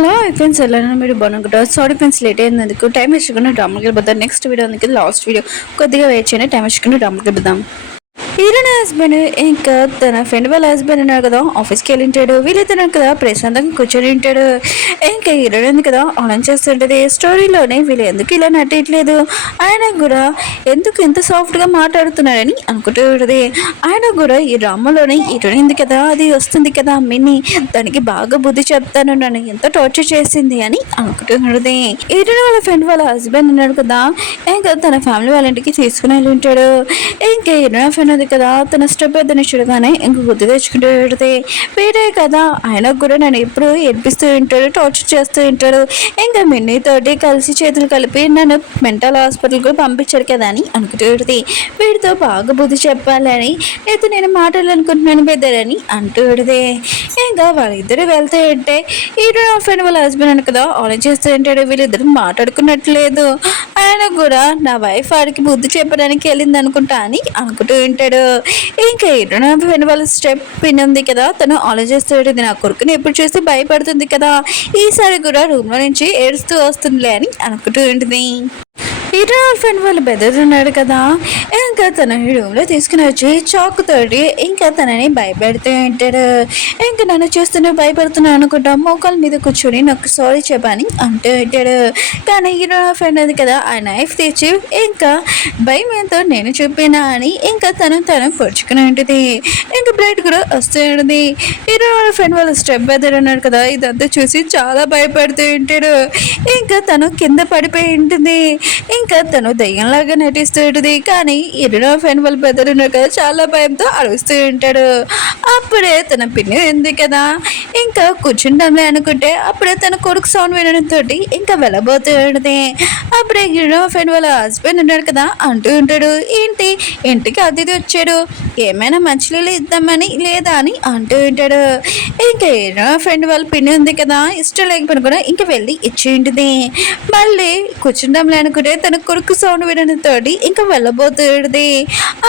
Hello friends ఎలా మీరు బాగున్నాను సారీ ఫ్రెండ్స్ లేట్ అయినందుకు టైం వేసుకుని డ్రామాకి వెళ్ళిపోతాం నెక్స్ట్ వీడియో అందుకే లాస్ట్ వీడియో కొద్దిగా వెయిట్ చేయండి టైం వేసుకుని డ్రామాకి వెళ్ళిపోదాం హీరోయిన్ హస్బెండ్ ఇంకా తన ఫ్రెండ్ వాళ్ళ హస్బెండ్ ఉన్నాడు కదా ఆఫీస్కి వెళ్ళి ఉంటాడు వీళ్ళిద్దరు కదా ప్రశాంతంగా కూర్చొని ఉంటాడు ఇంకా హీరోయిన్ ఉంది కదా ఆన్ చేస్తుంటది స్టోరీలోనే వీళ్ళు ఎందుకు ఇలా నటించలేదు ఆయన కూడా ఎందుకు ఎంత సాఫ్ట్గా మాట్లాడుతున్నాడని అనుకుంటూ ఉంటుంది ఆయన కూడా ఈ డ్రామాలోనే హీరోయిన్ ఉంది కదా అది వస్తుంది కదా అమ్మిని దానికి బాగా బుద్ధి చెప్తాను నన్ను ఎంత టార్చర్ చేసింది అని అనుకుంటూ ఉంటుంది హీరోయిన్ వాళ్ళ ఫ్రెండ్ వాళ్ళ హస్బెండ్ ఉన్నాడు కదా ఇంకా తన ఫ్యామిలీ వాళ్ళ ఇంటికి తీసుకుని వెళ్ళి ఉంటాడు ఇంకా హీరోయిన్ ఫ్రెండ్ ఉంది కదా తన స్టెప్ పెద్దని చూడగానే ఇంక గుర్తు తెచ్చుకుంటూ పెడితే వేరే కదా ఆయనకు కూడా నన్ను ఎప్పుడు ఏడిపిస్తూ ఉంటాడు టార్చర్ చేస్తూ ఉంటాడు ఇంకా మిన్నీతోటి కలిసి చేతులు కలిపి నన్ను మెంటల్ హాస్పిటల్ కూడా పంపించాడు కదా అని అనుకుంటూ పెడితే వీడితో బాగా బుద్ధి చెప్పాలని అయితే నేను మాట్లాడాలనుకుంటున్నాను పెద్దలని అంటూ పెడితే ఇంకా వాళ్ళిద్దరు వెళ్తే అంటే హీరో ఫ్రెండ్ వాళ్ళ హస్బెండ్ అని కదా ఆలోచన చేస్తూ ఉంటాడు వీళ్ళిద్దరు మాట్లాడుకున్నట్లేదు ఆయన కూడా నా వైఫ్ వాడికి బుద్ధి చెప్పడానికి వెళ్ళింది అనుకుంటా అని అనుకుంటూ ఉంటాడు ఇంకా హీరో ఫ్రెండ్ వాళ్ళ స్టెప్ పిన్ ఉంది కదా తను ఆలోచిస్తాడు నా కొడుకుని ఎప్పుడు చూస్తే భయపడుతుంది కదా ఈసారి కూడా రూమ్ లో నుంచి ఏడుస్తూ వస్తుందిలే అని అనుకుంటూ ఉంటుంది హీరో ఫ్రెండ్ వాళ్ళు బెదరున్నాడు కదా ఇంకా తన రూమ్లో తీసుకుని వచ్చి చాకు తోటి ఇంకా తనని భయపెడుతూ ఉంటాడు ఇంకా నన్ను చూస్తూనే భయపడుతున్నాను అనుకుంటా మోకాల మీద కూర్చొని నాకు సారీ చెప్పని అంటూ ఉంటాడు కానీ హీరో ఫ్రెండ్ అది కదా ఆ నైఫ్ తెచ్చి ఇంకా భయం ఎంతో నేను చెప్పినా అని ఇంకా తను పొడుచుకుని ఉంటుంది ఇంకా బ్లడ్ కూడా వస్తూ ఉంటుంది హీరో ఫ్రెండ్ వాళ్ళ స్టెప్ బెదర్ ఉన్నాడు కదా ఇదంతా చూసి చాలా భయపడుతూ ఉంటాడు ఇంకా తను కింద పడిపోయి ఉంటుంది ఇంకా తను దయ్యంలాగా నటిస్తూ ఉంటుంది కానీ హీరో ఫ్రెండ్ వాళ్ళ బెదర్ ఉన్నాడు కదా చాలా భయంతో అరుస్తూ ఉంటాడు అప్పుడే తన పిన్ని ఉంది కదా ఇంకా కూర్చుంటాంలే అనుకుంటే అప్పుడే తన కొడుకు సౌండ్ వినడంతో ఇంకా వెళ్ళబోతూ ఉంటుంది అప్పుడే హీరో ఫ్రెండ్ వాళ్ళ హస్బెండ్ ఉన్నాడు కదా అంటూ ఉంటాడు ఏంటి ఇంటికి అతిథి వచ్చాడు ఏమైనా మంచినీళ్ళు ఇద్దామని లేదా అని అంటూ ఉంటాడు ఇంకా హీరో ఫ్రెండ్ వాళ్ళ పిన్ని ఉంది కదా ఇష్టం లేకపోయినా కూడా ఇంకా వెళ్ళి ఇచ్చి ఉంటుంది మళ్ళీ కూర్చుంటాంలే అనుకుంటే తన కొడుకు సౌండ్ వినడంతో ఇంకా వెళ్ళబోతుంది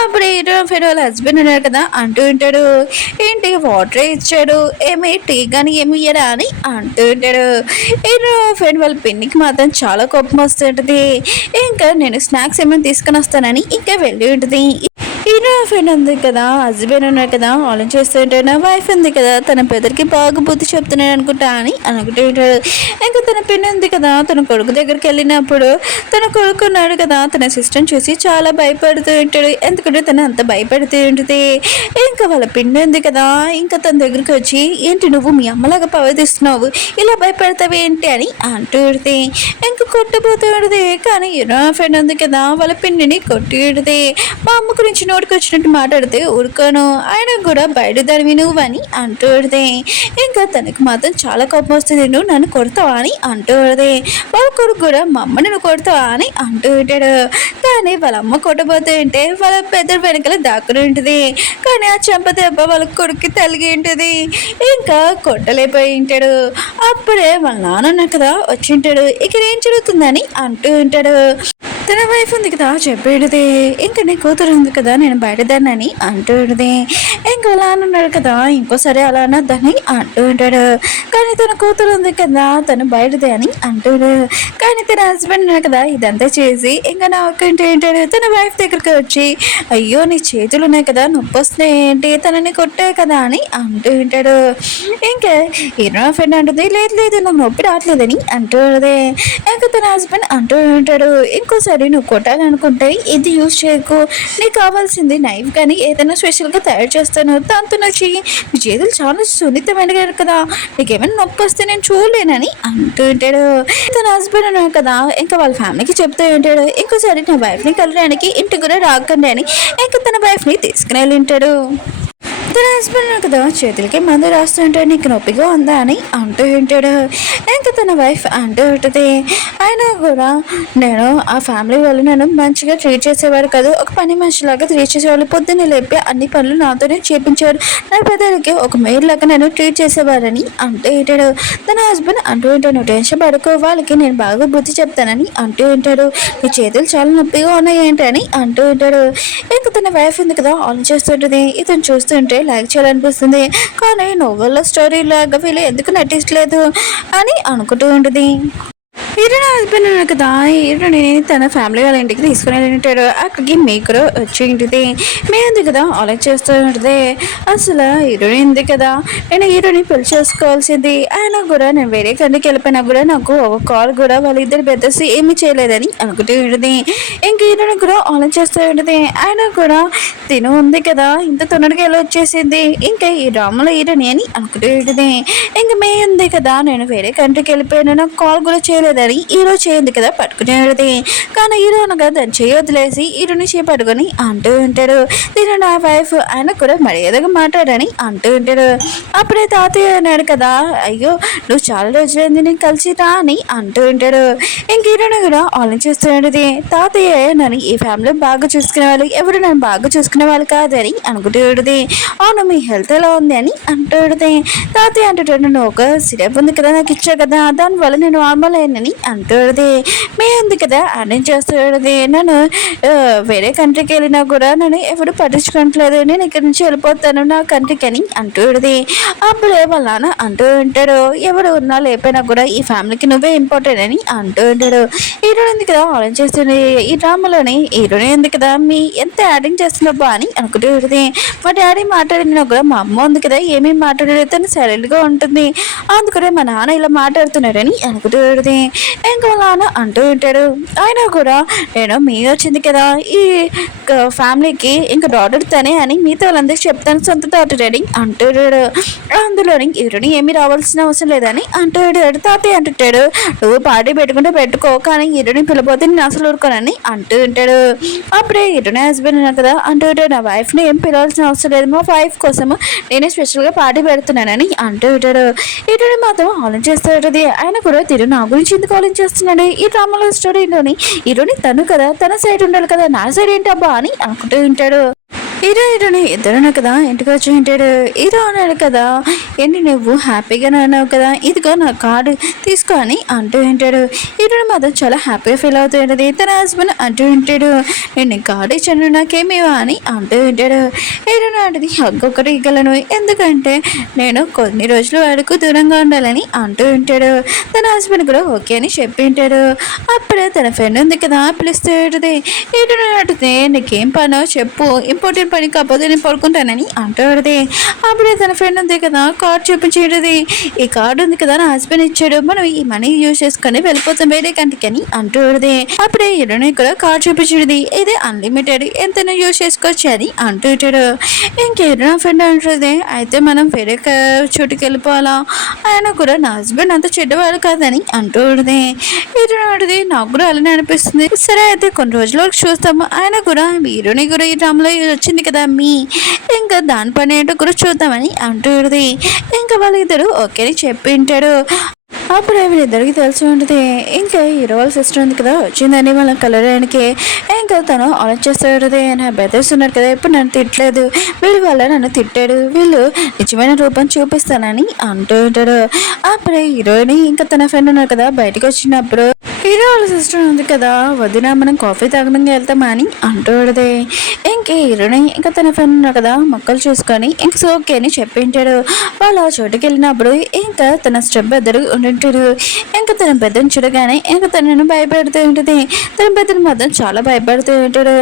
అప్పుడు హీరో ఫ్రెండ్ వాళ్ళ హస్బెండ్ ఉన్నాడు కదా అంటూ ఉంటాడు ఏంటి వాటర్ ఇచ్చాడు ఏమి టీ కానీ ఏమి ఇయ్యరా అని అంటూ ఉంటాడు హీరో ఫ్రెండ్ వాళ్ళ పిన్నికి మాత్రం చాలా కోపం వస్తుంటుంది ఇంకా నేను స్నాక్స్ ఏమైనా తీసుకుని వస్తానని ఇంకా వెళ్ళి ఉంటుంది హీరో ఫ్రెండ్ ఉంది కదా హస్బెండ్ ఉన్నాడు కదా ఆలోచన చేస్తుంటే నా వైఫ్ ఉంది కదా తన పెద్దరికి బాగా బుద్ధి చెప్తున్నాడు అనుకుంటా అని అనుకుంటూ ఉంటాడు ఇంకా తన పిన్ ఉంది కదా తన కొడుకు దగ్గరికి వెళ్ళినప్పుడు తన కొడుకు ఉన్నాడు కదా తన సిస్టమ్ చూసి చాలా భయపడుతూ ఉంటాడు ఎందుకంటే తను అంత భయపడుతూ ఉంటుంది ఇంకా వాళ్ళ పిన్ ఉంది కదా ఇంకా తన దగ్గరికి వచ్చి ఏంటి నువ్వు మీ అమ్మలాగా ప్రవర్తిస్తున్నావు ఇలా భయపడతావు ఏంటి అని అంటూ ఉడితే ఇంకా కొట్టబోతూ ఉంటుంది కానీ హీరో ఫ్రెండ్ ఉంది కదా వాళ్ళ పిన్నిని కొట్టి ఉడితే మా అమ్మ గురించి నోటికి వచ్చినట్టు మాట్లాడితే ఊరుకోను ఆయన కూడా బయట దానివి నువ్వు అని అంటూ ఉడితే ఇంకా తనకు మాత్రం చాలా కోపం వస్తుంది నువ్వు నన్ను కొడతావా అని అంటూ ఉడితే వాళ్ళ కొడుకు కూడా మా అమ్మ నన్ను కొడతావా అని అంటూ ఉంటాడు కానీ వాళ్ళ అమ్మ కొట్టబోతూ ఉంటే వాళ్ళ పెద్ద వెనకాల దాక్కుని ఉంటుంది కానీ ఆ చెంప దెబ్బ వాళ్ళ కొడుక్కి తలిగి ఉంటుంది ఇంకా కొట్టలేకపోయి ఉంటాడు అప్పుడే వాళ్ళ నాన్న ఉన్నాడు కదా వచ్చి ఉంటాడు ఇక్కడ ఏం జరుగుతుందని అంటూ ఉంటాడు తన వైఫ్ ఉంది కదా చెప్పేది ఇంకా నీ కూతురు ఉంది కదా నేను బయటదాన్ని అంటూ ఉంటుంది ఇంకా అలా ఉన్నాడు కదా ఇంకోసారి అలా అన్నదాన్ని అంటూ ఉంటాడు కానీ తన కూతురు ఉంది కదా తను బయటదే అని అంటాడు కానీ తన హస్బెండ్ ఉన్నాడు కదా ఇదంతా చేసి ఇంకా నా ఒక్కంటే ఏంటాడు తన వైఫ్ దగ్గరికి వచ్చి అయ్యో నీ చేతులు ఉన్నాయి కదా నొప్పి వస్తున్నాయి ఏంటి తనని కొట్టే కదా అని అంటూ ఉంటాడు ఇంకా హీరో ఫ్రెండ్ అంటుంది లేదు లేదు నాకు నొప్పి రావట్లేదని అంటూ ఉంటుంది ఇంకా తన హస్బెండ్ అంటూ ఉంటాడు ఇంకోసారి నువ్వు కొట్టాలనుకుంటే ఇది యూజ్ చేయకు నీకు కావాల్సింది నైఫ్ కానీ ఏదైనా స్పెషల్గా తయారు చేస్తాను దాంతో వచ్చి నీ చేతులు చాలా సున్నితమైనగా కదా నీకేమైనా నొప్పి వస్తే నేను చూడలేనని అంటూ ఉంటాడు తన హస్బెండ్ ఉన్నాడు కదా ఇంకా వాళ్ళ ఫ్యామిలీకి చెప్తూ ఉంటాడు ఇంకోసారి నా వైఫ్ని కలవడానికి ఇంటికి కూడా రాకండి అని ఇంకా తన వైఫ్ని తీసుకుని వెళ్ళి ఉంటాడు తన హస్బెండ్ కదా చేతులకి మందు రాస్తుంటాడు నీకు నొప్పిగా ఉందా అని అంటూ ఉంటాడు ఇంకా తన వైఫ్ అంటూ ఉంటుంది ఆయన కూడా నేను ఆ ఫ్యామిలీ వాళ్ళు నన్ను మంచిగా ట్రీట్ చేసేవారు కాదు ఒక పని మనిషిలాగా ట్రీట్ చేసేవాళ్ళు పొద్దున్నే లేపి అన్ని పనులు నాతోనే చేపించారు నా పెద్దలకి ఒక మేలులాగా నన్ను ట్రీట్ చేసేవారని అంటూ ఉంటాడు తన హస్బెండ్ అంటూ ఉంటాడు నువ్వు టెన్షన్ పడుకో వాళ్ళకి నేను బాగా బుద్ధి చెప్తానని అంటూ ఉంటాడు నీ చేతులు చాలా నొప్పిగా ఉన్నాయి ఏంటి అని అంటూ ఉంటాడు ఇంకా తన వైఫ్ ఉంది కదా ఆన్ చేస్తుంటుంది ఇతను చూస్తుంటే లైక్ చేయాలనిపిస్తుంది, కానీ నోవెల్లో స్టోరీ లాగా వీళ్ళు ఎందుకు నటించలేదు అని అనుకుంటూ ఉంటుంది. హీరోయిన్ హస్బెండ్ కదా, హీరోని తన ఫ్యామిలీ వాళ్ళ ఇంటికి తీసుకుని వెళ్ళింటాడు. అక్కడికి మేకర్ వచ్చి ఇంటిది మేముంది కదా అలా చేస్తూ ఉంటుంది. అసలు హీరోయిన్ ఉంది కదా, నేను హీరోని పెళ్లి చేసుకోవాల్సింది, ఆయన కూడా నేను వేరే కంట్రీకి వెళ్ళిపోయినా కూడా నాకు ఒక కాల్ కూడా వాళ్ళిద్దరు బెదర్స్ ఏమీ చేయలేదని అనుకుంటూ ఉంటుంది. ఇంక హీరోని కూడా అలా చేస్తూ ఉంటుంది. ఆయన కూడా తిను ఉంది కదా, ఇంత తొందరగా ఎలా వచ్చేసింది, ఇంకా ఈ డ్రామాలో హీరోని అని అనుకుంటూ ఉంటుంది. ఇంక మే ఉంది కదా, నేను వేరే కంట్రీకి వెళ్ళిపోయినా నాకు కాల్ కూడా చేయలేదని హీరో చేయండి కదా పట్టుకునేది. కానీ హీరో అనగా దాన్ని చేయొద్దులేసి హీరోని చేపట్టుకొని అంటూ ఉంటాడు, నేను నా వైఫ్, ఆయన కూడా మర్యాదగా మాట్లాడని అంటూ ఉంటాడు. అప్పుడే తాతయ్య అన్నాడు కదా, అయ్యో నువ్వు చాలా రోజులైంది నేను కలిసి రా అని అంటూ ఉంటాడు. ఇంక హీరోని కూడా ఆలోచిస్తూ ఉంటుంది, తాతయ్య నన్ను ఈ ఫ్యామిలీ బాగా చూసుకునే వాళ్ళు ఎవరు నన్ను బాగా చూసుకునే వాళ్ళు కాదని అనుకుంటూ ఉంటుంది. అవును మీ హెల్త్ ఎలా ఉంది అని అంటూ ఉంటుంది. తాతయ్య అంటుంటాడు, నువ్వు ఒక సిరప్ ఉంది కదా నాకు ఇచ్చావు కదా, దానివల్ల నేను నార్మల్ అయ్యానని అంటుంది. మే ఉంది కదా అరేంజ్ చేస్తుంది, నన్ను వేరే కంట్రీకి వెళ్ళినా కూడా నన్ను ఎవరు పట్టించుకోవట్లేదు, నేను ఇక్కడి నుంచి వెళ్ళిపోతాను నా కంట్రీకి అని అంటుంది. అప్పుడే వాళ్ళ నాన్న అంటూ ఉంటాడు, ఎవరు ఉన్నా లేకపోయినా కూడా ఈ ఫ్యామిలీకి నువ్వే ఇంపార్టెంట్ అని అంటూ ఉంటాడు. హీరోయిన్ ఉంది కదా అరేంజ్ చేస్తుంది, ఈ డ్రామాలోని హీరోయిన్ ఉంది కదా మీ ఎంత యాడింగ్ చేస్తున్నబ్బా అని అనుకుంటూ ఉంటుంది. మా డాడీ మాట్లాడినా కూడా మా అమ్మ ఉంది కదా ఏమేమి మాట్లాడలేదు, తను సైలెంట్గా ఉంటుంది, అందుకనే మా నాన్న ఇలా మాట్లాడుతున్నాడని అనుకుంటూ ఉంటుంది. ఇంకా నాన్న అంటూ ఉంటాడు, ఆయన కూడా నేను మీ వచ్చింది కదా ఈ ఫ్యామిలీకి ఇంకా డాటర్ తనే అని మీతో వాళ్ళందరికీ చెప్తాను సొంత డాటర్ అని అంటున్నాడు. అందులోని హీరోని ఏమీ రావాల్సిన అవసరం లేదని అంటున్నాడు. తాతయ్య అంటుంటాడు, నువ్వు పార్టీ పెట్టుకుంటే పెట్టుకో, కానీ హీరోని పిలపోతే నేను అసలు ఊరుకోనని అంటూ ఉంటాడు. అప్పుడే హీరోని హస్బెండ్ ఉన్నా కదా అంటూ ఉంటాడు, నా వైఫ్ని ఏం పిలవాల్సిన అవసరం లేదు, మా వైఫ్ కోసం నేనే స్పెషల్గా పార్టీ పెడుతున్నానని అంటూ ఉంటాడు. హీరోని మాత్రం ఆలోచిస్తూ ఉంటుంది, ఆయన కూడా తిరు నా గురించి ఎందుకు ఆలోచిస్తున్నాడు, ఈ డ్రామాలో స్టోరీలోని హీరోని తను కదా తన సైడ్ ఉండాలి కదా, నా సైడ్ ఏంటబ్బా అని అనుకుంటూ ఉంటాడు. హీరోని ఇద్దరున్నా కదా ఇంటికి వచ్చి ఉంటాడు. హీరో అన్నాడు కదా, ఏంటి నువ్వు హ్యాపీగానే అన్నావు కదా, ఇదిగో నా కార్డు తీసుకో అని అంటూ ఉంటాడు. హీరోని మాత్రం చాలా హ్యాపీగా ఫీల్ అవుతూ ఉంటుంది. తన హస్బెండ్ అంటూ ఉంటాడు, నేను కార్డు ఇచ్చాను నాకేమేవా అని అంటూ ఉంటాడు. హీరోని అంటది, ఒక్కొక్కటి ఇవ్వగలను, ఎందుకంటే నేను కొన్ని రోజులు వాడుకు దూరంగా ఉండాలని అంటూ ఉంటాడు. తన హస్బెండ్ కూడా ఓకే అని చెప్పి ఉంటాడు. అప్పుడే తన ఫ్రెండ్ ఉంది కదా పిలుస్తూ ఉంటుంది. హీరోని అంటుంది, నీకేం పనో చెప్పు, ఇంపార్టెంట్ పని కాకపోతే నేను పడుకుంటానని అంటాడుది. అప్పుడే తన ఫ్రెండ్ ఉంది కదా కార్డు చూపించేది, ఈ కార్డు ఉంది కదా నా హస్బెండ్ ఇచ్చాడు, మనం ఈ మనీ యూజ్ చేసుకొని వెళ్ళిపోతాం వేరే కంటికి అని అంటాడుది. అప్పుడే హీరోని కూడా కార్డు చూపించేది, ఇది అన్లిమిటెడ్ ఎంతైనా యూజ్ చేసుకోవచ్చు అని అంటుంటాడు. ఇంకేదో నా ఫ్రెండ్ అంటుంది, అయితే మనం వేరే చోటుకి వెళ్ళిపోవాలా, ఆయన కూడా నా హస్బెండ్ అంత చెడ్డవాడు కాదని అంటుంది. హీరోని నాకు కూడా అలానే అనిపిస్తుంది, సరే అయితే కొన్ని రోజుల వరకు చూస్తాము, ఆయన కూడా హీరోని కూడా ఈ డ్రామాలో వచ్చింది కదా మీ, ఇంకా దాని పని ఏంటో కూడా చూద్దామని అంటుంది. ఇంకా వాళ్ళిద్దరు ఓకే అని చెప్పి ఉంటాడు. అప్పుడు వీళ్ళిద్దరికి తెలిసి ఉంటుంది, ఇంకా హీరో వాళ్ళ సిస్టర్ ఉంది కదా వచ్చిందని వాళ్ళ కలరానికి. ఇంకా తను ఆలోచిస్తూ ఉంటుంది, నా బ్రదర్స్ ఉన్నారు కదా ఇప్పుడు నన్ను తిట్టలేదు, వీళ్ళ వల్ల నన్ను తిట్టాడు, వీళ్ళు నిజమైన రూపం చూపిస్తానని అంటూ ఉంటాడు. అప్పుడే హీరోని ఇంకా తన ఫ్రెండ్ ఉన్నారు కదా బయటకు వచ్చినప్పుడు, హీరో వాళ్ళ సిస్టర్ ఉంది కదా వదిన మనం కాఫీ తాగడానికి వెళ్తామా అని అంటూ ఉంటుంది. ఇంక హీరోని ఇంకా తన ఫ్రెండ్ ఉన్నారు కదా మొక్కలు చూసుకొని ఇంక ఓకే అని చెప్పింటాడు. వాళ్ళు ఆ చోటుకి వెళ్ళినప్పుడు ఇంకా తన స్టెప్ బెద్దరు ఉంటుంటాడు. ఇంకా తన పెద్దను చూడగానే ఇంకా తనను భయపెడుతూ ఉంటుంది. తన పెద్దను మాత్రం చాలా భయపడుతూ ఉంటాడు.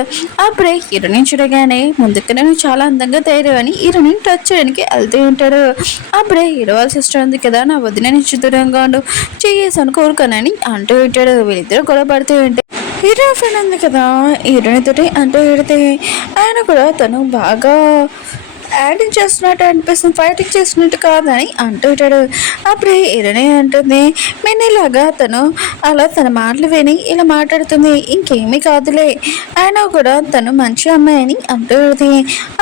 అప్పుడే హీరోని చూడగానే ముందుకు నేను చాలా అందంగా తయారని హీరోని టచ్ చేయడానికి వెళ్తూ ఉంటాడు. అప్పుడే హీరో వాళ్ళ సిస్టర్ ఉంది కదా నా వదిన నుంచి దూరంగా ఉండు చేసాను కోరుకోనని అంటూ ఉంటాడు. వీళ్ళిద్దరు గొడవ పడుతూ ఉంటే హీరో ఫ్రెండ్ ఉంది కదా హీరోని తోటి అంటూ పెడితే ఆయన కూడా తను బాగా యాక్టింగ్ చేస్తున్నట్టు అనిపిస్తుంది, ఫైటింగ్ చేస్తున్నట్టు కాదని అంటుంటాడు. అప్పుడే హీరోనే అంటుంది, మెన్నీలాగా తను అలా తన మాటలు విని ఇలా మాట్లాడుతుంది, ఇంకేమీ కాదులే, ఆయన కూడా తను మంచి అమ్మాయి అని అంటుంది.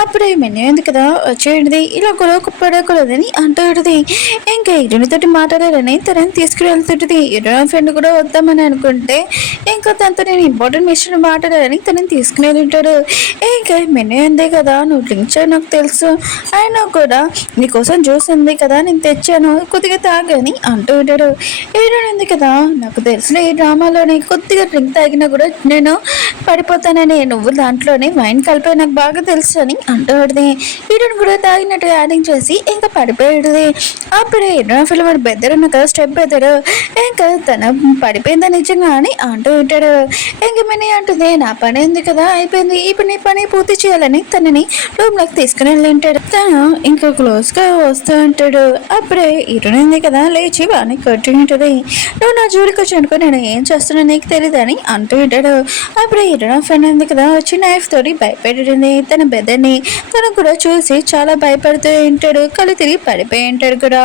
అప్పుడే మెన్నీ ఉంది కదా వచ్చేది ఇలా గొడవ పడకూడదని అంటుంది. ఇంకా హీరోనితోటి మాట్లాడాలని తనని తీసుకుని వెళ్తుంటుంది. హీరో ఫ్రెండ్ కూడా వద్దామని అనుకుంటే ఇంకా తనతో నేను ఇంపార్టెంట్ విషయం మాట్లాడాలని తనని తీసుకుని ఉంటాడు. ఇంకా మెన్నీ ఉంది కదా నువ్వు లింక్ చేయ నాకు తెలుసు థ్యాంక్స్, అయినా కూడా నీకోసం జ్యూస్ ఉంది కదా నేను తెచ్చాను కొద్దిగా తాగని అంటూ ఉంటాడు. హీరోయిన్ కదా నాకు తెలిసిన ఈ డ్రామాలోని కొద్దిగా డ్రింక్ తాగినా కూడా నేను పడిపోతానని, నువ్వు దాంట్లోనే వైన్ కలిపే నాకు బాగా తెలుసు అని అంటూ ఉంటుంది. హీరోయిన్ కూడా తాగినట్టు యాడింగ్ చేసి ఇంకా పడిపోయాడుది. అప్పుడే హీరో ఫిల్మ్ బెద్దరున్న కదా స్టెప్ బెద్దరు ఇంకా తన పడిపోయిందా నిజంగా అని అంటూ ఉంటాడు. ఇంక మినీ అంటుంది నా పని ఉంది కదా అయిపోయింది, ఇప్పుడు నీ పని పూర్తి చేయాలని తనని రూమ్లోకి తీసుకుని వెళ్ళి ఉంటాడు. తను ఇంకా క్లోజ్గా వస్తూ ఉంటాడు. అప్పుడే హీరోయిన్ కదా లేచి వాడిని కొట్టి ఉంటుంది. నువ్వు నా జోలికి వచ్చి అనుకో నేను ఏం చేస్తున్నా నీకు తెలియదు అని అంటూ ఉంటాడు. అప్పుడు హీరోయిన్ ఫ్రెండ్ ఉంది కదా వచ్చి నైఫ్ తోటి భయపెట్టింది తన బెదర్ని. తను కూడా చూసి చాలా భయపడుతూ ఉంటాడు, కళ్ళు తిరిగి పడిపోయి ఉంటాడు కూడా.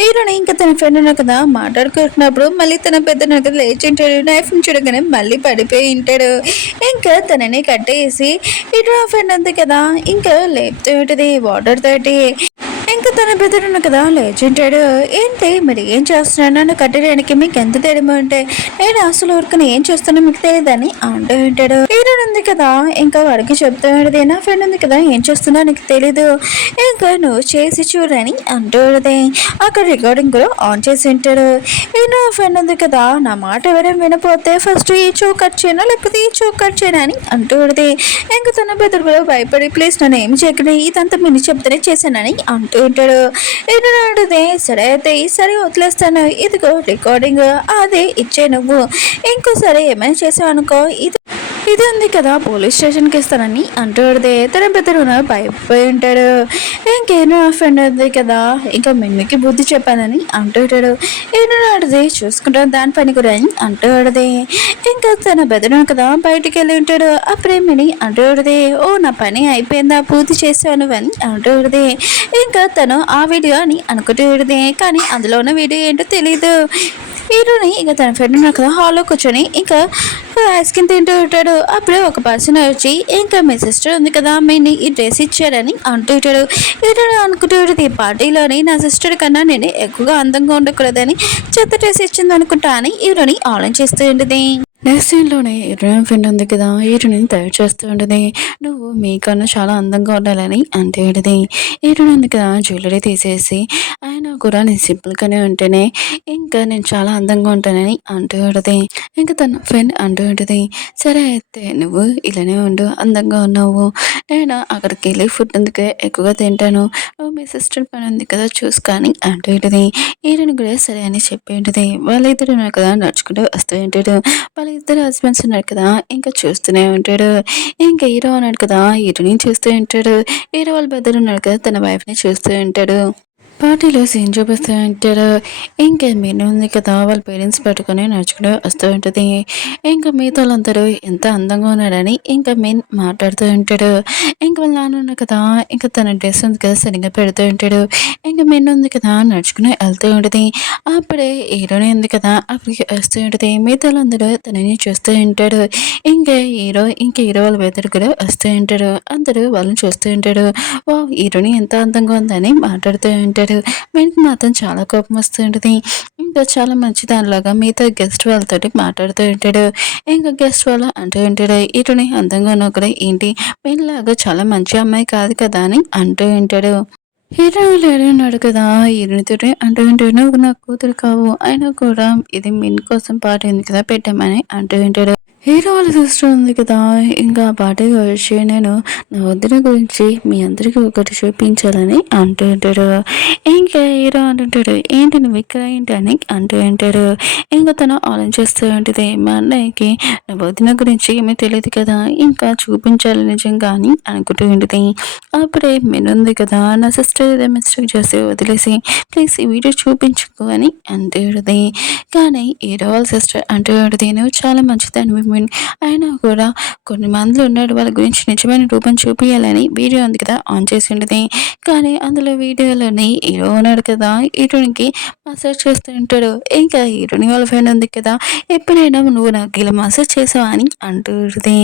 హీరోని ఇంకా తన ఫ్రెండ్ ఉన్నా కదా మాట్లాడుకుంటున్నప్పుడు మళ్ళీ తన పెద్ద నగర లేచి ఉంటాడు. నైఫ్ చూడగానే మళ్ళీ పడిపోయి ఉంటాడు. ఇంకా తనని కట్టేసి హీరో ఫ్రెండ్ ఉంది కదా ఇంకా లేపుతూ ఉంటుంది వాటర్ తోటి. ఇంకా తన బెదరున్న కదా లేచింటాడు. ఏంటి మరి ఏం చేస్తున్నాను నన్ను కట్టడానికి మీకు ఎంత తెలియమో అంటే నేను అసలు ఊరుకుని ఏం చేస్తున్నా మీకు తెలియదని అంటూ ఉంటాడు. హీరో ఉంది కదా ఇంకా వాడికి చెప్తూ ఉంటుంది నా ఫ్రెండ్ ఉంది కదా ఏం చేస్తున్నా నీకు తెలీదు ఇంకా నువ్వు చేసి చూడని అంటూ ఉంటుంది. అక్కడ రికార్డింగ్ కూడా ఆన్ చేసి ఉంటాడు. హీరో ఫ్రెండ్ ఉంది కదా నా మాట ఎవరైనా వినపోతే ఫస్ట్ ఈ చూ కట్ చేయను లేకపోతే ఈ చూ కట్ చేయను అని అంటూ ఉంటుంది. ఇంకా తన బెదరు కూడా భయపడి ప్లీజ్ నన్ను ఏం చేయకుండా ఇదంతా మీరు చెప్తేనే చేశానని అంటూ ఉంటాడు. ఏంటంటే సరే అయితే ఈసారి వదిలేస్తాను, ఇదిగో రికార్డింగ్ అదే ఇచ్చే నువ్వు ఇంకోసారి ఏమైనా చేసావు అనుకో ఇది ఉంది కదా పోలీస్ స్టేషన్కి ఇస్తానని అంటూడితే తన బెదరున భయపోయి ఉంటాడు. ఇంకేనో ఫ్రెండ్ ఉంది కదా ఇంకా మిన్నికి బుద్ధి చెప్పానని అంటూటాడు. ఏదో ఆడది చూసుకుంటాను దాని పని కూడా అని అంటూడది. ఇంకా తన బెదరున కదా బయటికి వెళ్ళి ఉంటాడు. అప్పుడే మిని అంటూడది ఓ నా పని అయిపోయిందా పూర్తి చేశాను అని అంటూడది. ఇంకా తను ఆ వీడియో అని అనుకుంటూడది కానీ అందులో ఉన్న వీడియో ఏంటో తెలీదు. హీరోని ఇంకా తన ఫ్రెండ్ ఉన్నా కదా హాల్లో కూర్చొని ఇంకా ఐస్ క్రీమ్ తింటూ ఉంటాడు. అప్పుడే ఒక పర్సన్ వచ్చి ఇంకా మీ సిస్టర్ ఉంది కదా మీని ఈ డ్రెస్ ఇచ్చారని అంటూ ఉంటాడు. హీరో అనుకుంటూ ఉంటుంది పార్టీలోని నా సిస్టర్ కన్నా నేను ఎక్కువగా అందంగా ఉండకూడదని చెత్త డ్రెస్ ఇచ్చింది అనుకుంటా అని హీరోని ఆలోచిస్తూ ఉంటుంది. నెక్స్ట్ సీన్లోనే హీరోయిన్ ఫ్రెండ్ ఉంది కదా హీరోని తయారు చేస్తూ ఉంటుంది. నువ్వు మీకన్నా చాలా అందంగా ఉండాలని అంటే హీరోయిన్ ఉంది కదా జ్యువెలరీ తీసేసి ఆయన కూడా నేను సింపుల్గానే ఉంటేనే ఇంకా నేను చాలా అందంగా ఉంటానని అంటూ ఉంటుంది. ఇంకా తన ఫ్రెండ్ అంటూ ఉంటుంది సరే అయితే నువ్వు ఇలానే ఉండు అందంగా ఉన్నావు, నేను అక్కడికి వెళ్ళి ఫుడ్ అందుకే ఎక్కువగా తింటాను, నువ్వు మీ సిస్టర్ పని ఉంది కదా చూసుకొని అంటూ ఉంటుంది. హీరోయిన్ కూడా సరే అని చెప్పి ఉంటుంది. వాళ్ళిద్దరు ఉన్నారు కదా నడుచుకుంటూ వస్తూ ఉంటాడు. వాళ్ళిద్దరు హస్బెండ్స్ ఉన్నారు కదా ఇంకా చూస్తూనే ఉంటాడు. ఇంకా హీరో ఉన్నాడు కదా హీరోని చూస్తూ ఉంటాడు. హీరో వాళ్ళ బెదర్ ఉన్నాడు కదా తన వైఫ్ని చూస్తూ ఉంటాడు. పార్టీలో సీన్ చూపిస్తూ ఉంటారు. ఇంకా మీను ఉంది కదా వాళ్ళ పేరెంట్స్ పెట్టుకుని నడుచుకుంటూ వస్తూ ఉంటుంది. ఇంకా మిగతా వాళ్ళందరూ ఎంత అందంగా ఉన్నాడని ఇంకా మీన్ మాట్లాడుతూ ఉంటాడు. ఇంకా వాళ్ళ నాన్న ఉన్న కదా ఇంకా తన డ్రెస్ ఉంది కదా సరిగ్గా పెడుతూ ఉంటాడు. ఇంకా మీన్ ఉంది కదా నడుచుకుని వెళ్తూ ఉంటుంది. అప్పుడే హీరోని ఉంది కదా అక్కడికి వస్తూ ఉంటుంది. మిగతా వాళ్ళందరూ తనని చూస్తూ ఉంటాడు. ఇంకా హీరో వాళ్ళ వెదర్ కూడా వస్తూ ఉంటాడు. అందరూ వాళ్ళని చూస్తూ ఉంటాడు. ఓ హీరోని ఎంత అందంగా ఉందని మాట్లాడుతూ ఉంటాడు. వీనికి మాత్రం చాలా కోపం వస్తూ ఉంటుంది. ఇంకా చాలా మంచి దానిలాగా మిగతా గెస్ట్ వాళ్ళతో మాట్లాడుతూ ఉంటాడు. ఇంకా గెస్ట్ వాళ్ళు అంటూ ఉంటాడు హీరోని అందంగా ఉన్నా కూడా ఏంటి వీళ్ళలాగా చాలా మంచి అమ్మాయి కాదు కదా అని అంటూ ఉంటాడు. హీరో లేడీ ఉన్నాడు కదా హీరోనితో అంటూ ఉంటాడు నువ్వు నా కూతురు కావు అయినా కూడా ఇది మిన్ కోసం పాట ఉంది కదా పెట్టామని అంటూ ఉంటాడు. హీరో వాళ్ళ సిస్టర్ ఉంది కదా ఇంకా ఆ పాటగా వచ్చి నేను నా వదిన గురించి మీ అందరికీ ఒకటి చూపించాలని అంటూ ఉంటాడు. ఇంకా హీరో అంటుంటాడు ఏంటి నువ్వు ఇక్కడ ఏంటి అని అంటూ ఉంటాడు. ఇంకా తను ఆలోచిస్తూ ఉంటుంది మా అన్నయ్యకి నా వదిన గురించి ఏమీ తెలియదు కదా ఇంకా చూపించాలి నిజంగా అని అనుకుంటూ ఉంటుంది. అప్పుడే ఉంది కదా నా సిస్టర్ ఏదో మిస్టేక్ చేసి వదిలేసి ప్లీజ్ ఈ వీడియో చూపించుకో అని అంటూ ఉంటుంది. కానీ హీరో వాళ్ళ సిస్టర్ అంటూ ఉంటుంది నువ్వు చాలా మంచిదాన్ని అయినా కూడా కొన్ని మందిలో ఉన్నాడు వాళ్ళ గురించి నిజమైన రూపం చూపించాలని వీడియో ఉంది కదా ఆన్ చేసి ఉంటుంది. కానీ అందులో వీడియోలోని హీరో ఉన్నాడు కదా హీరోనికి మసాజ్ చేస్తూ ఉంటాడు. ఇంకా హీరోని వాళ్ళ ఫ్రెండ్ ఉంది కదా ఎప్పుడైనా నువ్వు నాకు ఇలా మసాజ్ చేసావా అని అంటూ ఉంటుంది.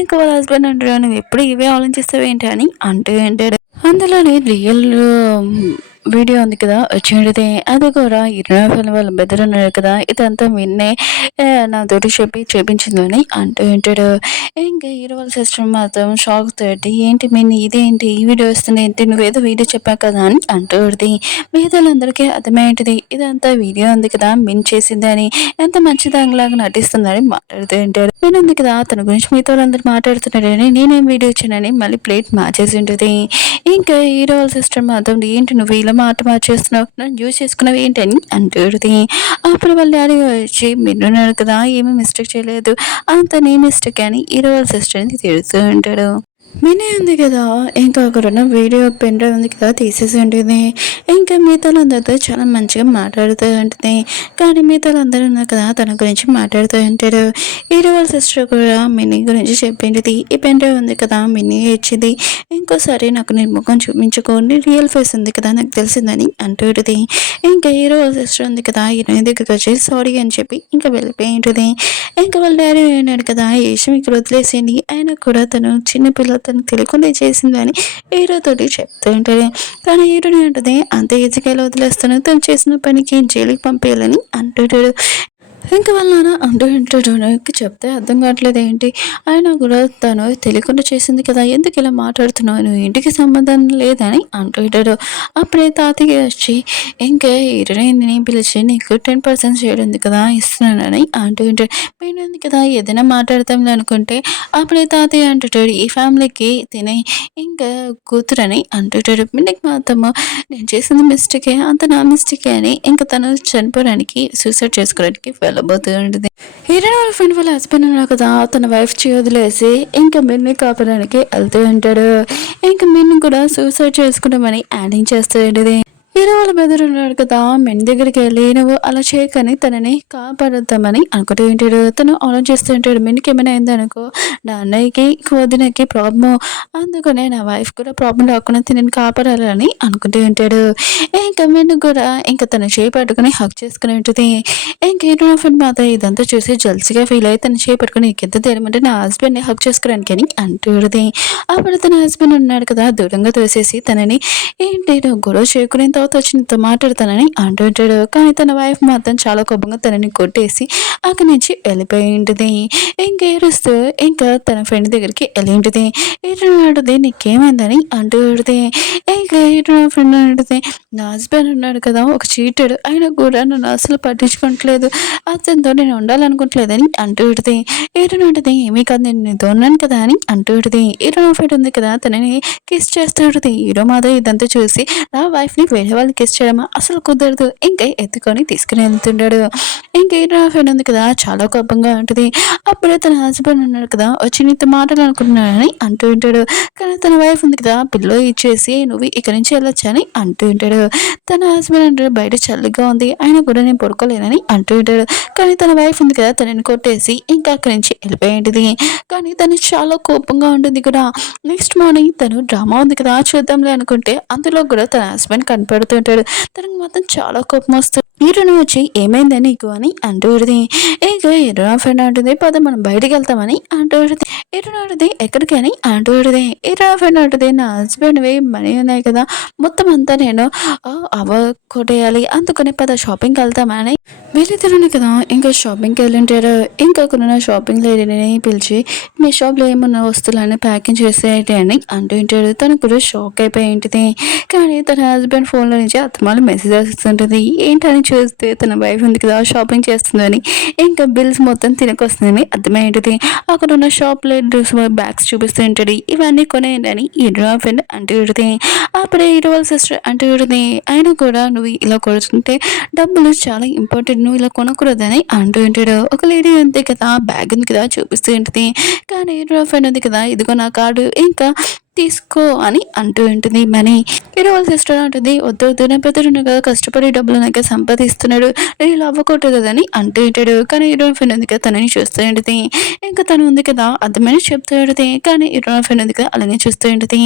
ఇంకా వాళ్ళ హస్బెండ్ అంటాడు నువ్వు ఎప్పుడు ఇవే ఆలోచిస్తావు ఏంటి అని అంటూ ఉంటాడు. అందులోని రియల్ వీడియో ఉంది కదా వచ్చింది. అది కూడా 25 వాళ్ళ బెదర్ ఉన్నారు కదా, ఇదంతా విన్నే నాతోటి చేపించిందని అంటూ ఉంటాడు. ఇంకా హీరో వాళ్ళ సిస్టర్ మాత్రం షాక్ తోటి ఏంటి మిన్ని ఇదేంటి ఈ వీడియో వస్తుంది ఏంటి, నువ్వేదో వీడియో చెప్పావు కదా అని అంటూ ఉంటుంది. మిగతాలందరికీ అర్థమయ్యేంటిది ఇదంతా వీడియో ఉంది కదా మిన్ చేసిందని, ఎంత మంచిదానిలాగా నటిస్తుందని మాట్లాడుతూ ఉంటారు. నేను ఉంది కదా తన గురించి మిగతా వాళ్ళందరూ మాట్లాడుతున్నాడని నేనేం వీడియో ఇచ్చానని మళ్ళీ ప్లేట్ మార్చేసి ఉంటుంది. ఇంకా హీరో వాళ్ళ సిస్టర్ మాత్రం ఏంటి నువ్వు ఇలా మాట మార్చేస్తున్నావు, నన్ను యూజ్ చేసుకున్నావు ఏంటి అని అంటుంది. అప్పుడు వాళ్ళ డాడీ వచ్చి మీరున్నారు కదా ఏమీ మిస్టేక్ చేయలేదు, అంత నీ మిస్టేక్ అని హీరో వాళ్ళ సిస్టర్ని తిడుతూ ఉంటాడు. మినీ ఉంది కదా, ఇంకా అక్కడున్న వీడియో పెన్ డ్రైవ్ ఉంది కదా తీసేసి ఉంటుంది. ఇంకా మిగతాలందరితో చాలా మంచిగా మాట్లాడుతూ ఉంటుంది. కానీ మిగతాలందరూ ఉన్నారు కదా తన గురించి మాట్లాడుతూ ఉంటారు. హీరో వాళ్ళ సిస్టర్ కూడా మినీ గురించి చెప్పింది, ఈ పెన్ డ్రైవ్ ఉంది కదా మినీ ఇచ్చింది, ఇంకోసారి నాకు నీ ముఖం చూపించుకోండి, రియల్ ఫేస్ ఉంది కదా నాకు తెలిసిందని అంటుంది. ఇంకా హీరో వాళ్ళ సిస్టర్ ఉంది కదా హీరోయిన్ దగ్గరికి వచ్చి సారీ అని చెప్పి ఇంకా వెళ్ళిపోయి ఉంటుంది. ఇంకా వాళ్ళ డాడీ అన్నాడు కదా ఈ విషయం ఇక్కడ వదిలేసేయండి, ఆయన కూడా తను చిన్నపిల్ల తను తెలియకుండా చేసిందని హీరోతోటి చెప్తూ ఉంటుంది. కానీ హీరోని ఉంటుంది అంత ఈజీగా వదిలేస్తాను, తను చేసిన పనికి జైలుకి పంపేయాలని అంటుంటాడు. ఇంకా వాళ్ళ నాన్న అంటూ ఉంటాడు, నాకు చెప్తే అర్థం కావట్లేదు ఏంటి, అయినా కూడా తను తెలియకుండా చేసింది కదా ఎందుకు ఇలా మాట్లాడుతున్నావు, నువ్వు ఇంటికి సంబంధం లేదని అంటూ ఉంటాడు. అప్పుడే తాతయ్య వచ్చి ఇంకా హీరోయిన్ని పిలిచి నీకు 10% షేర్ ఉంది కదా ఇస్తున్నానని అంటూ ఉంటాడు. పోయినంది కదా ఏదైనా మాట్లాడతాం అనుకుంటే అప్పుడే తాతయ్య అంటుంటాడు ఈ ఫ్యామిలీకి తినే ఇంకా కూతురని అంటుంటాడు. మీకు మాత్రము నేను చేసింది మిస్టేకే, అంత నా మిస్టేకే అని ఇంకా తను చనిపోవడానికి సూసైడ్ చేసుకోవడానికి వెళ్ళబోతూ ఉంటుంది. హీరోయిన్ వాళ్ళ ఫ్రెండ్ వాళ్ళ హస్బెండ్ ఉన్నారు కదా తన వైఫ్ వదిలేసి ఇంకా మిన్ని కాపడానికి వెళ్తూ ఉంటాడు. ఇంకా మిన్ని కూడా సూసైడ్ చేసుకుంటామని యాడింగ్ చేస్తూ ఉంటుంది. హీరో వాళ్ళ బెదర్ ఉన్నాడు కదా మెన్ దగ్గరికి వెళ్ళి నువ్వు అలా చేయకని తనని కాపాడుద్దామని అనుకుంటూ ఉంటాడు. తను ఆలోచిస్తూ ఉంటాడు మెన్కి ఏమైనా అయిందనుకో నా అన్నయ్యకి వదినకి ప్రాబ్లం, అందుకనే నా వైఫ్ కూడా ప్రాబ్లం రాకుండా తినని కాపాడాలని అనుకుంటూ ఉంటాడు. ఇంకా మెన్ కూడా ఇంకా తన చేయి పట్టుకుని హక్ చేసుకుని ఉంటుంది. ఇంకా హీరో ఫ్రెండ్ మాత్రం ఇదంతా చూసి జల్సీగా ఫీల్ అయ్యి తన చేయి పట్టుకుని ఎంత తేరమంటే నా హస్బెండ్ని హక్ చేసుకోవడానికి అని అంటుంది. అప్పుడు తన హస్బెండ్ ఉన్నాడు కదా దూరంగా తోసేసి తనని ఏంటి నువ్వు గొడవ చేయకునే తర్వాత వచ్చి నీతో మాట్లాడతానని అంటుంటాడు. కానీ తన వైఫ్ మాత్రం చాలా కోపంగా తనని కొట్టేసి అక్కడి నుంచి వెళ్ళిపోయి ఉంటుంది. ఇంకా ఏడుస్తూ ఇంకా తన ఫ్రెండ్ దగ్గరికి వెళ్ళి ఉంటుంది. ఏంటంటే నీకేమైందని అంటూ ఉంటుంది. ఇంకా ఫ్రెండ్ అంటుంది నా హస్బెండ్ ఉన్నాడు కదా ఒక చీటడు, అయినా కూడా నన్ను అసలు పట్టించుకోవట్లేదు, అతనితో నేను ఉండాలనుకోవట్లేదని అంటూ ఉంటుంది. ఏంటంటే ఏమీ కాదు నేను నీతో ఉన్నాను కదా అని అంటూ ఉంటుంది. హీరో ఫ్రెండ్ ఉంది కదా తనని కిస్ చేస్తూ ఉంటుంది. హీరో మాధవ్ ఇదంతా చూసి నా వైఫ్ని వేరే వాళ్ళు కిస్ చేయడమా అసలు కుదరదు, ఇంకా ఎత్తుకొని తీసుకుని వెళ్తుంటాడు. ఇంకా హీరో ఫ్రెండ్ ఉంది కదా చాలా కోపంగా ఉంటుంది. అప్పుడే తన హస్బెండ్ ఉన్నాడు కదా వచ్చి నీతో మాట్లాడాలనుకుంటున్నానని అంటూ ఉంటాడు. కానీ తన వైఫ్ ఉంది కదా పిల్లో ఇచ్చేసి నువ్వు ఇక్కడి నుంచి వెళ్ళొచ్చని అంటూ ఉంటాడు. తన హస్బెండ్ అంటాడు బయట చల్లగా ఉంది అయినా కూడా నేను పడుకోలేనని అంటూ ఉంటాడు. కానీ తన వైఫ్ ఉంది కదా తనని కొట్టేసి ఇంకా అక్కడి నుంచి వెళ్ళిపోయింది. కానీ తను చాలా కోపంగా ఉంటుంది కూడా. నెక్స్ట్ మార్నింగ్ తను డ్రామా ఉంది కదా చూద్దాంలే అనుకుంటే అందులో కూడా తన హస్బెండ్ కనపడుతుంటాడు. తనకు మాత్రం చాలా కోపం వస్తుంది. హీరోని వచ్చి ఏమైందని నీకు అని అంటూ ఉంటుంది. ఇంకా హీరో ఫ్రెండ్ అంటుంది పద మనం బయటికి వెళ్తామని అంటూ ఉంటుంది. హీరోని అంటుంది ఎక్కడికి అని అంటూ ఉంటుంది. హీరో ఫ్రెండ్ అంటుంది నా హస్బెండ్వి మనీ ఉన్నాయి కదా మొత్తం అంతా నేను కొట్టేయాలి, అందుకని పద షాపింగ్కి వెళ్తామని వీళ్ళిద్దరుని కదా ఇంకా షాపింగ్కి వెళ్ళింటారు. ఇంకా కొన్న షాపింగ్ లేడీని పిలిచి మీ షాప్లో ఏమన్నా వస్తువులని ప్యాకింగ్ చేసేయండి అని అంటూ ఉంటాడు. తను కూడా షాక్ అయిపోయి ఉంటుంది. కానీ తన హస్బెండ్ ఫోన్లో నుంచి అత్తమాలు మెసేజ్ వస్తుంటుంది. ఏంటని చూస్తే తన వైఫ్ ఉంది కదా షాపింగ్ చేస్తుందని ఇంకా బిల్స్ మొత్తం తినకొస్తుందని అర్థమైంటుంది. అక్కడ ఉన్న షాప్లో డ్రెస్ బ్యాగ్స్ చూపిస్తూ ఉంటుంది. ఇవన్నీ కొనేయండి హీరో ఫ్రెండ్ అంటూ ఉంటుంది. అప్పుడే హీరో వాళ్ళ సిస్టర్ అంటూ ఉంటుంది ఆయన కూడా నువ్వు ఇలా కొడుతుంటే డబ్బులు చాలా ఇంపార్టెంట్, నువ్వు ఇలా కొనకూడదని అంటూ ఉంటాడు. ఒక లేడీ అంతే కదా బ్యాగ్ ఉంది కదా చూపిస్తూ ఉంటుంది. కానీ హీరో ఫ్రెండ్ ఉంది కదా ఇదిగో నా కార్డు ఇంకా తీసుకో అని అంటూ ఉంటుంది. మనీ హీరో వాళ్ళ సిస్టర్ అంటుంది వద్దు నేను పెద్దడు కదా కష్టపడి డబ్బులు నాకు సంపాదిస్తున్నాడు, నేను ఇలా అవ్వకూడదు అని అంటూ ఉంటాడు. కానీ హీరో ఫ్రెండ్ ఉంది కదా తనని చూస్తూ ఉంటుంది. ఇంకా తను ఉంది కదా అర్థమని చెప్తూ ఉంటుంది. కానీ హీరో ఫ్రెండ్ ఉంది కదా అలాగే చూస్తూ ఉంటుంది.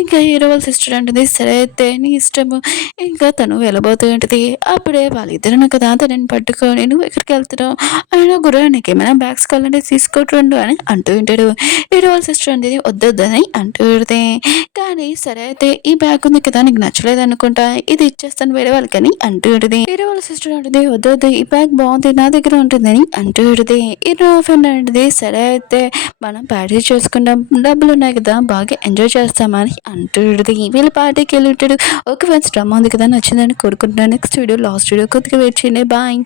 ఇంకా హీరో వాళ్ళ సిస్టర్ అంటుంది సరే అయితే నీ ఇష్టము, ఇంకా తను వెళ్ళబోతూ ఉంటుంది. అప్పుడే వాళ్ళిద్దరు కదా తనని పట్టుకొని నువ్వు ఎక్కడికి వెళ్తున్నావు, అయినా కూడా నీకేమైనా బ్యాగ్స్ కావాలంటే తీసుకోవట్రండు అని అంటూ ఉంటాడు. హీరో వాళ్ళ సిస్టర్ అనేది వద్దని అంటూ ఉంటుంది. కానీ సరే అయితే ఈ బ్యాగ్ ఉంది కదా నీకు నచ్చలేదు అనుకుంటా, ఇది ఇచ్చేస్తాను వేరే వాళ్ళకని అంటూ ఉంటుంది. వేరే వాళ్ళ సిస్టర్ అంటుంది వద్దు వద్దు ఈ బ్యాగ్ బాగుంది నా దగ్గర ఉంటుందని అంటూ ఉంటుంది. హీరో ఫ్రెండ్ అంటుంది సరే అయితే మనం పార్టీ చేసుకుందాం డబ్బులు ఉన్నాయి కదా బాగా ఎంజాయ్ చేస్తామని అంటూ ఉంటుంది. వీళ్ళ పార్టీకి వెళ్ళి ఉంటాడు. ఓకే ఫ్రెండ్స్ డ్రామా ఉంది కదా నచ్చిందని కోరుకుంటున్నాను. నెక్స్ట్ వీడియో లాస్ట్ వీడియో కొద్దిగా వెయిట్ చేయండి. బాయ్.